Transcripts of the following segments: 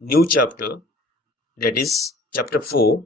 new chapter, that is chapter 4,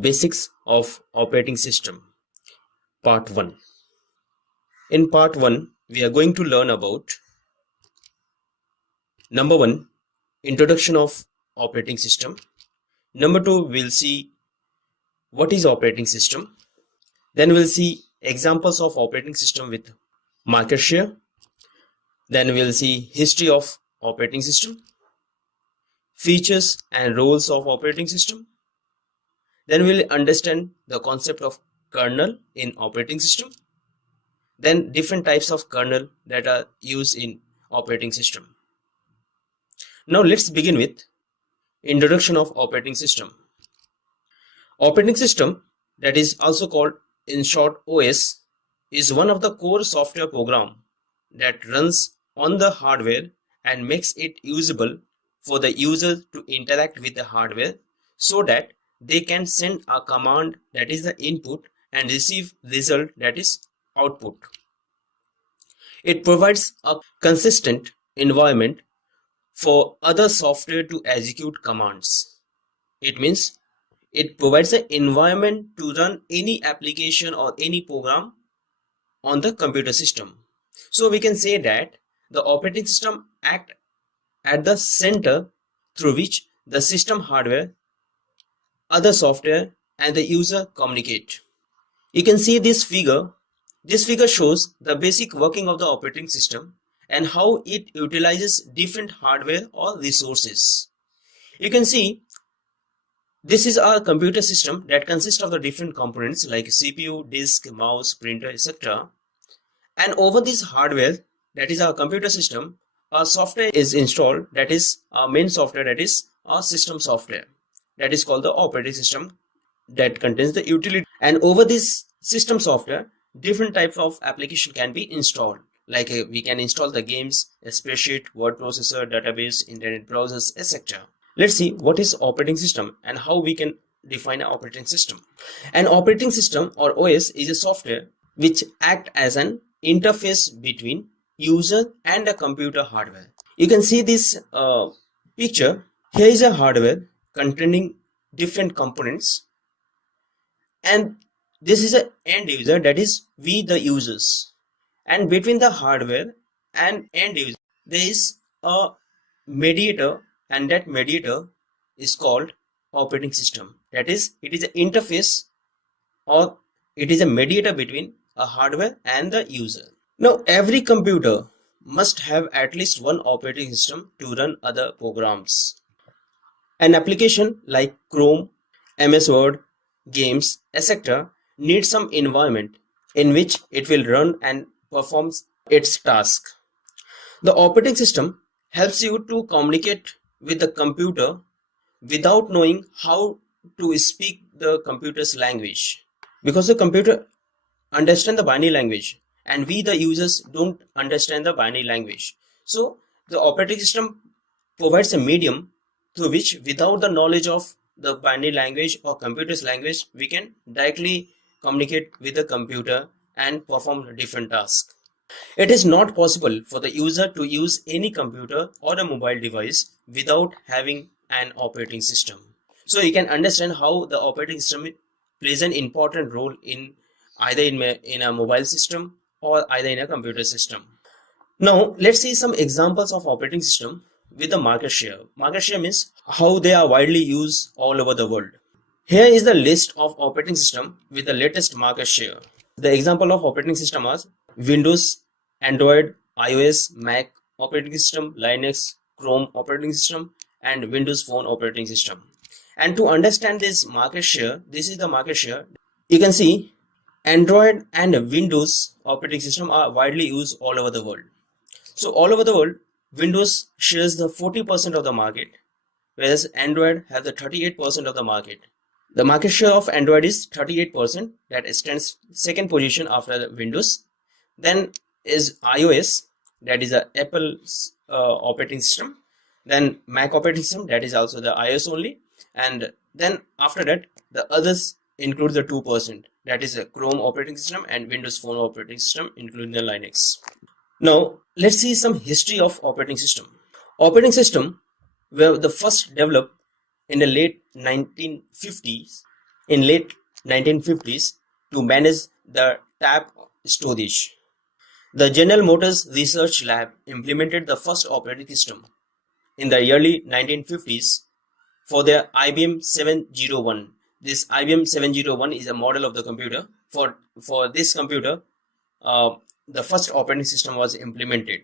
Basics of Operating System, part 1. In part 1, we are going to learn about number 1, introduction of operating system. Number 2, we'll see what is operating system. Then we'll see examples of operating system with market share. Then we'll see history of operating system, features and roles of operating system. Then we'll understand the concept of kernel in operating system. Then different types of kernel that are used in operating system. Now let's begin with introduction of operating system. Operating system, that is also called in short OS, is one of the core software program that runs on the hardware and makes it usable for the user to interact with the hardware so that they can send a command, that is the input, and receive result, that is output. It provides a consistent environment for other software to execute commands. It means it provides an environment to run any application or any program on the computer system. So we can say that the operating system acts at the center through which the system hardware, other software, and the user communicate. You can see this figure. This figure shows the basic working of the operating system and how it utilizes different hardware or resources. You can see this is our computer system that consists of the different components like CPU, disk, mouse, printer, etc. And over this hardware, that is our computer system, our software is installed, that is our main software, that is our system software, that is called the operating system, that contains the utility. And over this system software, different types of application can be installed, like we can install the games, a spreadsheet, word processor, database, internet browsers, etc. Let's see what is operating system and how we can define an operating system. An operating system or OS is a software which acts as an interface between user and a computer hardware. You can see this picture. Here is a hardware containing different components, and this is an end user, that is we the users. And between the hardware and end user there is a mediator, and that mediator is called operating system. That is, it is an interface or it is a mediator between a hardware and the user. Now every computer must have at least one operating system to run other programs. An application like Chrome, MS Word, games, etc. needs some environment in which it will run and performs its task. The operating system helps you to communicate with the computer without knowing how to speak the computer's language, because the computer understands the binary language and we the users don't understand the binary language. So the operating system provides a medium through which, without the knowledge of the binary language or computer's language, we can directly communicate with the computer and perform different tasks. It is not possible for the user to use any computer or a mobile device without having an operating system. So you can understand how the operating system plays an important role in either in a mobile system or either in a computer system. Now let's see some examples of operating system with the market share. Market share means how they are widely used all over the world. Here is the list of operating system with the latest market share. The example of operating system are Windows, Android, iOS, Mac operating system, Linux, Chrome operating system, and Windows Phone operating system. And to understand this market share, this is the market share. You can see Android and Windows operating system are widely used all over the world. So all over the world, Windows shares the 40% of the market, whereas Android has the 38% of the market. The market share of Android is 38%, that stands second position after Windows. Then is iOS, that is a Apple's operating system. Then Mac operating system, that is also the iOS only. And then after that, the others include the 2%, that is a Chrome operating system and Windows Phone operating system, including the Linux. Now let's see some history of operating system. Operating system were the first developed in the late 1950s to manage the tap storage. The General Motors Research Lab implemented the first operating system in the early 1950s for their IBM 701. This IBM 701 is a model of the computer. For this computer, the first operating system was implemented.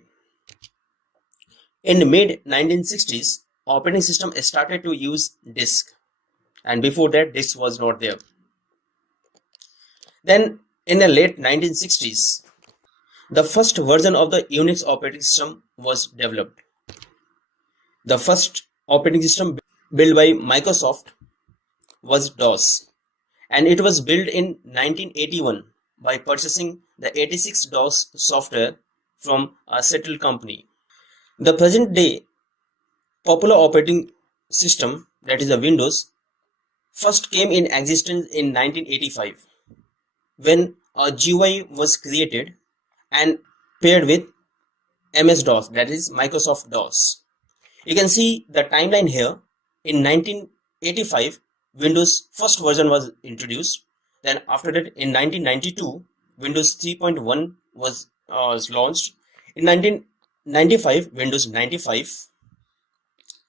In the mid 1960s, operating system started to use disk, and before that disk was not there. Then in the late 1960s, the first version of the Unix operating system was developed. The first operating system built by Microsoft was DOS, and it was built in 1981 by purchasing the 86-DOS software from a settled company. The present day popular operating system, that is the Windows, first came in existence in 1985 when a GUI was created and paired with MS-DOS, that is Microsoft DOS. You can see the timeline here. In 1985, Windows first version was introduced. Then after that, in 1992, Windows 3.1 was launched. In 1995, Windows 95.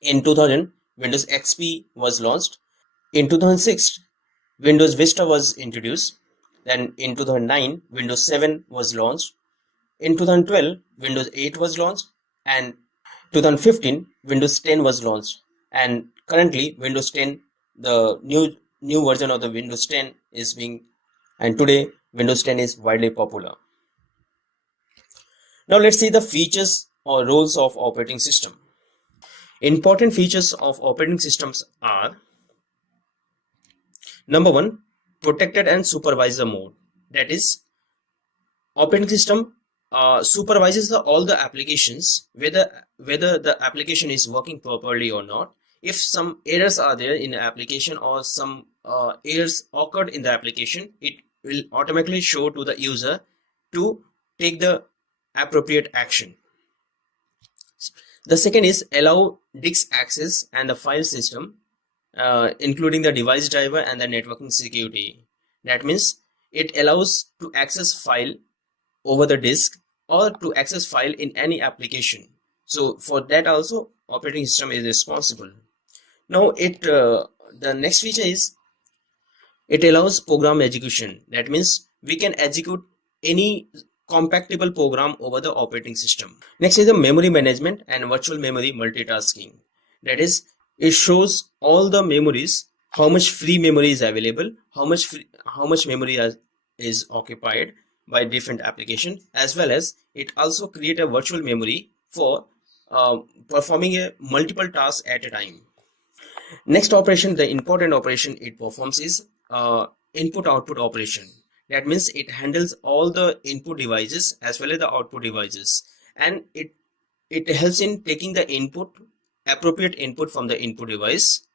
In 2000, Windows XP was launched. In 2006, Windows Vista was introduced. Then in 2009, Windows 7 was launched. In 2012, Windows 8 was launched, and 2015, Windows 10 was launched. And currently, Windows 10, the new version of the Windows 10 is being, and today Windows 10 is widely popular. Now let's see the features or roles of operating system. Important features of operating systems are: number one, protected and supervisor mode. That is, operating system supervises all the applications, whether the application is working properly or not. If some errors are there in the application or some errors occurred in the application, it will automatically show to the user to take the appropriate action. The second is allow disk access and the file system, including the device driver and the networking security. That means it allows to access file over the disk or to access file in any application. So for that also operating system is responsible. Now the next feature is it allows program execution. That means we can execute any compatible program over the operating system. Next is the memory management and virtual memory multitasking. That is, it shows all the memories, how much free memory is available, how much memory is occupied by different application, as well as it also create a virtual memory for performing a multiple tasks at a time. Next operation, the important operation it performs is input output operation. That means it handles all the input devices as well as the output devices, and it helps in taking the appropriate input from the input device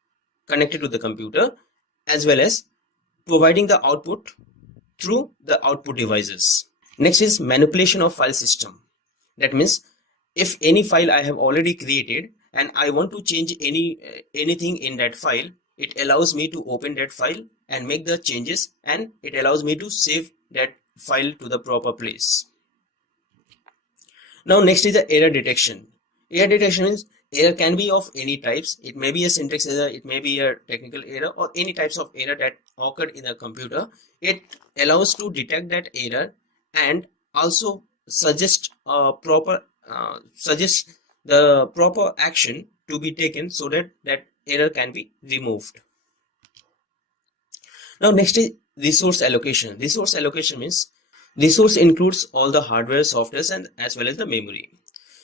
connected to the computer, as well as providing the output through the output devices. Next is manipulation of file system. That means if any file I have already created and I want to change anything in that file, it allows me to open that file and make the changes, and it allows me to save that file to the proper place. Now next is the error detection. Error detection means error can be of any types. It may be a syntax error, it may be a technical error, or any types of error that occurred in a computer. It allows to detect that error and also suggest the proper action to be taken so that that error can be removed. Now next is resource allocation. Resource allocation means resource includes all the hardware, software, and as well as the memory.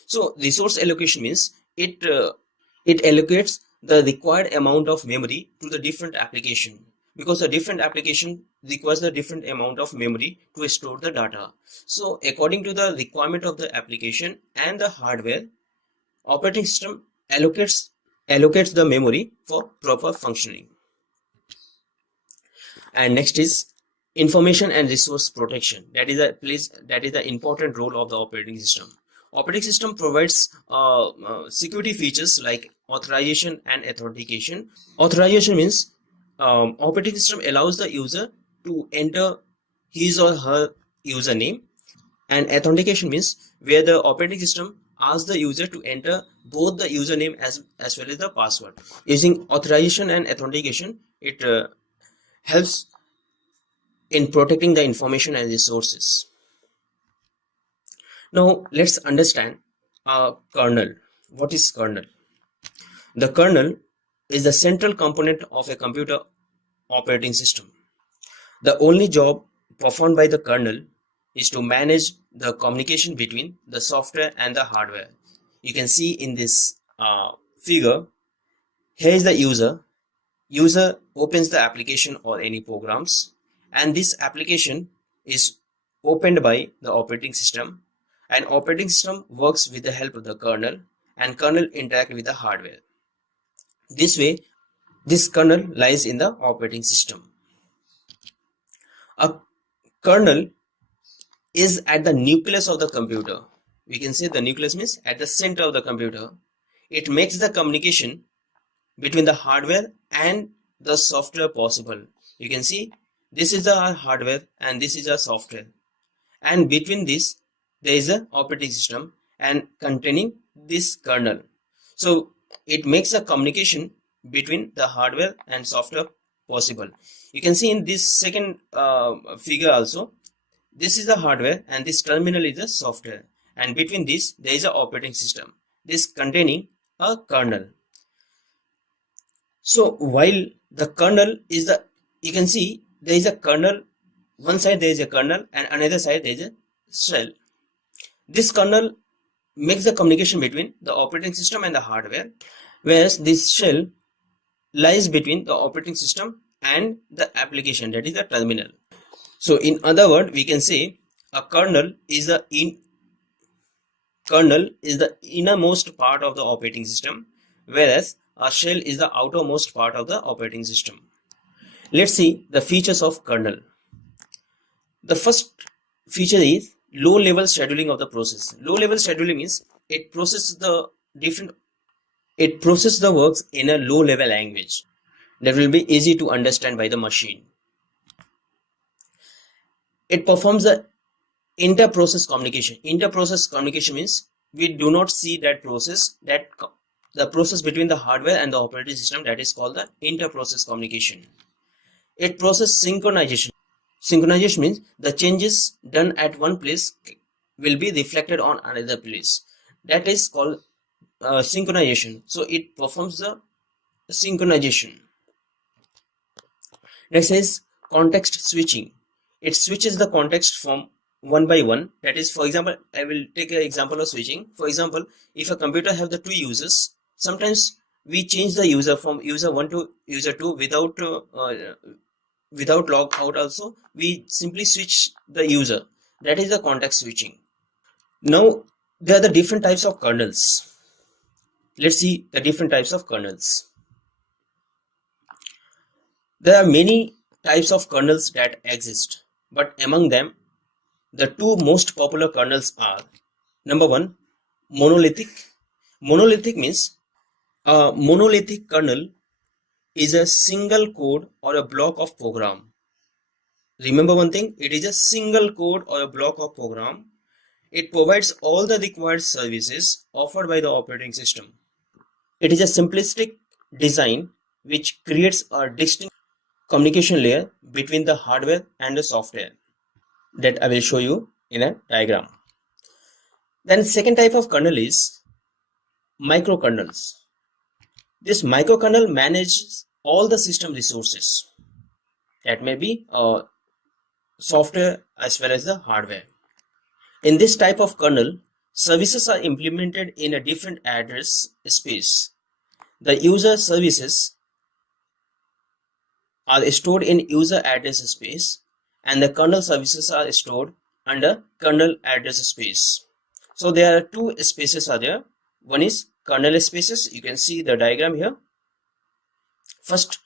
So resource allocation means it allocates the required amount of memory to the different application, because the different application requires the different amount of memory to store the data. So according to the requirement of the application and the hardware, operating system allocates the memory for proper functioning. And next is information and resource protection. That is the important role of the operating system. Operating system provides security features like authorization and authentication. Authorization means operating system allows the user to enter his or her username, and authentication means where the operating system asks the user to enter both the username as well as the password. Using authorization and authentication, it helps in protecting the information and resources. Now let's understand kernel. What is kernel? The kernel is the central component of a computer operating system. The only job performed by the kernel is to manage the communication between the software and the hardware. You can see in this figure, here is the user. User opens the application or any programs, and this application is opened by the operating system, and operating system works with the help of the kernel, and kernel interact with the hardware. This way, this kernel lies in the operating system. A kernel is at the nucleus of the computer. We can say the nucleus means at the center of the computer. It makes the communication between the hardware and the software possible. You can see this is the hardware and this is the software, and between this there is a operating system and containing this kernel. So it makes a communication between the hardware and software possible. You can see in this second figure also, this is the hardware and this terminal is the software, and between this there is a operating system, this containing a kernel. So while the kernel is the, you can see there is a kernel, one side there is a kernel and another side there is a shell. This kernel makes the communication between the operating system and the hardware, whereas this shell lies between the operating system and the application, that is the terminal. So in other words, we can say a kernel is the innermost part of the operating system, whereas a shell is the outermost part of the operating system. Let's see the features of kernel. The first feature is low level scheduling of the process. Low level scheduling means it processes the works in a low level language that will be easy to understand by the machine. It performs the inter-process communication. Inter-process communication means we do not see that process, that the process between the hardware and the operating system, that is called the inter-process communication. It processes synchronization. Synchronization means the changes done at one place will be reflected on another place. That is called synchronization. So it performs the synchronization. Next is context switching. It switches the context from one by one. That is, for example, I will take an example of switching. For example, if a computer have the two users, sometimes we change the user from user 1 to user 2 without log out also. We simply switch the user. That is the context switching. Now, there are the different types of kernels. Let's see the different types of kernels. There are many types of kernels that exist, but among them, the two most popular kernels are: number one, monolithic. Monolithic means a monolithic kernel is a single code or a block of program. Remember one thing, it is a single code or a block of program. It provides all the required services offered by the operating system. It is a simplistic design which creates a distinct communication layer between the hardware and the software that I will show you in a diagram. Then second type of kernel is microkernels. This microkernel manages all the system resources. That may be software as well as the hardware. In this type of kernel, services are implemented in a different address space. The user services are stored in user address space, and the kernel services are stored under kernel address space. So there are two spaces are there. One is kernel spaces. You can see the diagram here. First,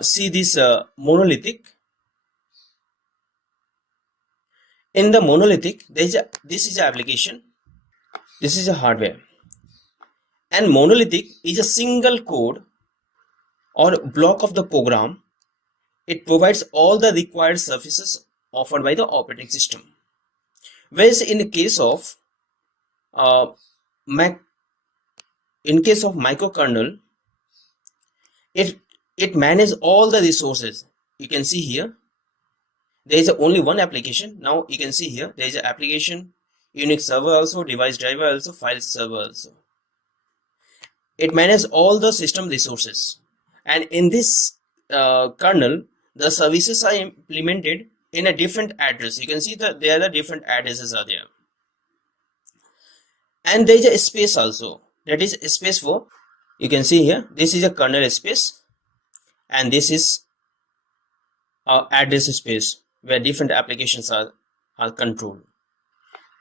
see this monolithic. In the monolithic, this is an application. This is a hardware. And monolithic is a single code or block of the program. It provides all the required services offered by the operating system. Whereas in the case of microkernel, it manages all the resources. You can see here there is only one application. Now you can see here there is an application, Unix server also, device driver also, file server also. It manages all the system resources, and in this kernel the services are implemented in a different address. You can see that there are different addresses are there, and there is a space also, that is a space for, you can see here this is a kernel space and this is our address space where different applications are controlled.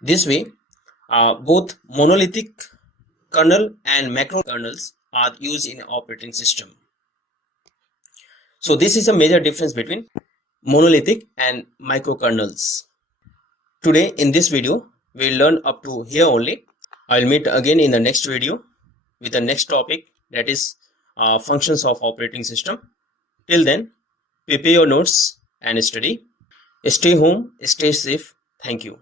This way both monolithic kernel and macro kernels are used in operating system. So this is a major difference between monolithic and microkernels. Today in this video we'll learn up to here only. I'll meet again in the next video with the next topic, that is functions of operating system. Till then, prepare your notes and study. Stay home, stay safe. Thank you.